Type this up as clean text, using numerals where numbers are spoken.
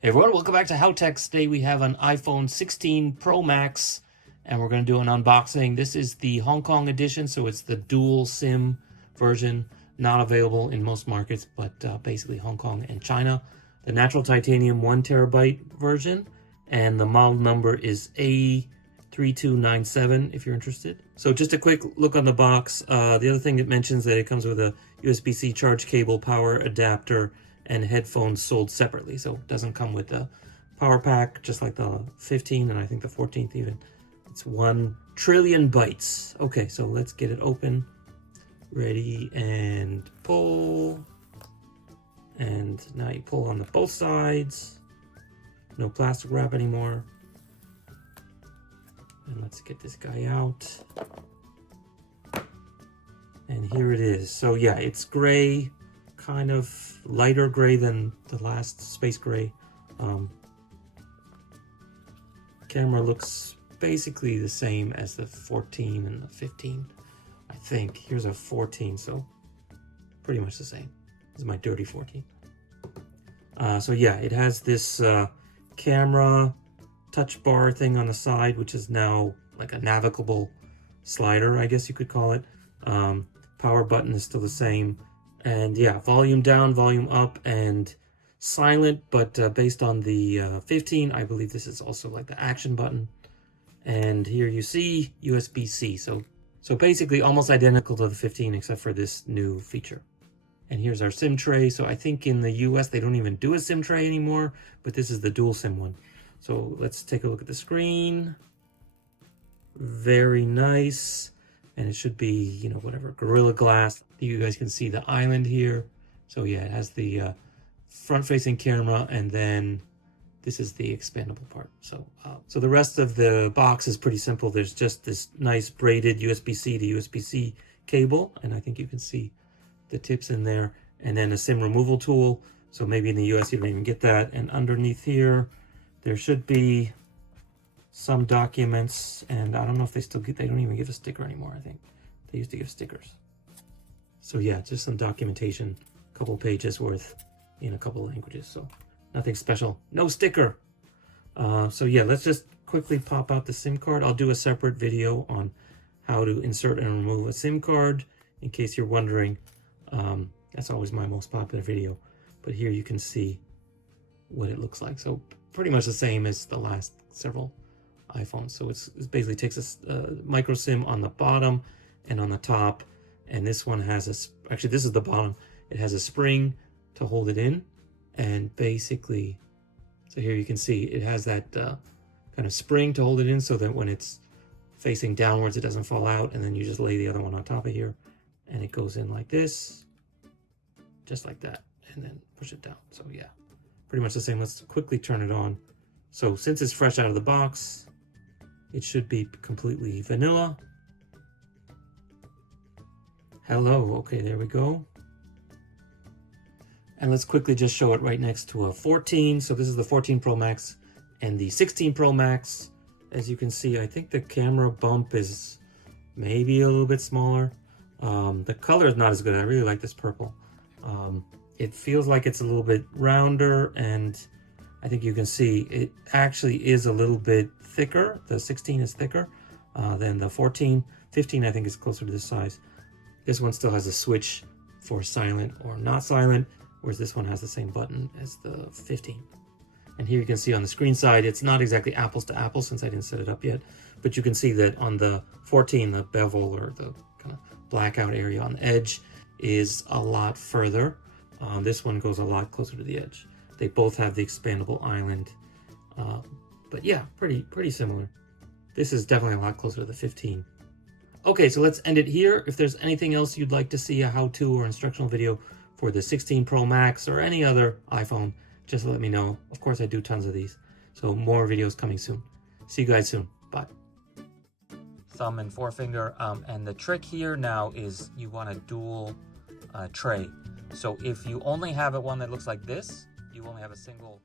Hey everyone, welcome back to HowTechs. Today we have an iPhone 16 Pro Max and we're going to do an unboxing. This is the Hong Kong edition, so it's the dual SIM version, not available in most markets, but basically Hong Kong and China. The natural titanium 1TB version, and the model number is A3297 if you're interested. So just a quick look on the box. The other thing it mentions that it comes with a USB-C charge cable, power adapter, and headphones sold separately, so it doesn't come with the power pack, just like the 15 and I think the 14th even. It's 1 trillion bytes. Okay, so let's get it open. Ready and pull. And now you pull on both sides. No plastic wrap anymore. And let's get this guy out. And here it is. So yeah, it's gray, kind of lighter gray than the last space gray. Camera looks basically the same as the 14 and the 15, I think. Here's a 14, so pretty much the same. This is my dirty 14. So yeah, it has this camera touch bar thing on the side, which is now like a navigable slider, I guess you could call it. Power button is still the same. And yeah, volume down, volume up, and silent, but based on the 15, I believe this is also like the action button. And here you see USB-C. So basically almost identical to the 15 except for this new feature. And here's our SIM tray. So I think in the US they don't even do a SIM tray anymore, but this is the dual SIM one. So let's take a look at the screen. Very nice. And it should be, you know, whatever, Gorilla Glass. You guys can see the island here. So yeah, it has the front-facing camera, and then this is the expandable part. So the rest of the box is pretty simple. There's just this nice braided USB-C to USB-C cable, and I think you can see the tips in there, and then a SIM removal tool. So maybe in the US you don't even get that. And underneath here, there should be some documents, and I don't know if they don't even give a sticker anymore. I think they used to give stickers. So yeah, just some documentation, a couple pages worth in a couple languages. So nothing special, no sticker. So yeah, let's just quickly pop out the SIM card. I'll do a separate video on how to insert and remove a SIM card in case you're wondering. That's always my most popular video, but here you can see what it looks like. So pretty much the same as the last several iPhones. So it basically takes a micro SIM on the bottom and on the top, and this one has actually this is the bottom. It has a spring to hold it in, and basically, so here you can see it has that kind of spring to hold it in, so that when it's facing downwards it doesn't fall out, and then you just lay the other one on top of here and it goes in like this, just like that, and then push it down. So yeah, pretty much the same. Let's quickly turn it on. So since it's fresh out of the box, it should be completely vanilla. Hello, okay, there we go. And let's quickly just show it right next to a 14. So this is the 14 Pro Max and the 16 Pro Max. As you can see, I think the camera bump is maybe a little bit smaller. The color is not as good. I really like this purple. It feels like it's a little bit rounder, and I think you can see it actually is a little bit thicker. The 16 is thicker than the 14. 15 I think is closer to this size. This one still has a switch for silent or not silent, whereas this one has the same button as the 15. And here you can see on the screen side, it's not exactly apples to apples since I didn't set it up yet, but you can see that on the 14, the bevel or the kind of blackout area on the edge is a lot further. This one goes a lot closer to the edge. They both have the expandable island, but yeah, pretty similar. This is definitely a lot closer to the 15. Okay, so let's end it here. If there's anything else you'd like to see, a how-to or instructional video for the 16 Pro Max or any other iPhone, just let me know. Of course, I do tons of these, so more videos coming soon. See you guys soon. Bye. Thumb and forefinger, and the trick here now is you want a dual tray. So if you only have one that looks like this, you only have a single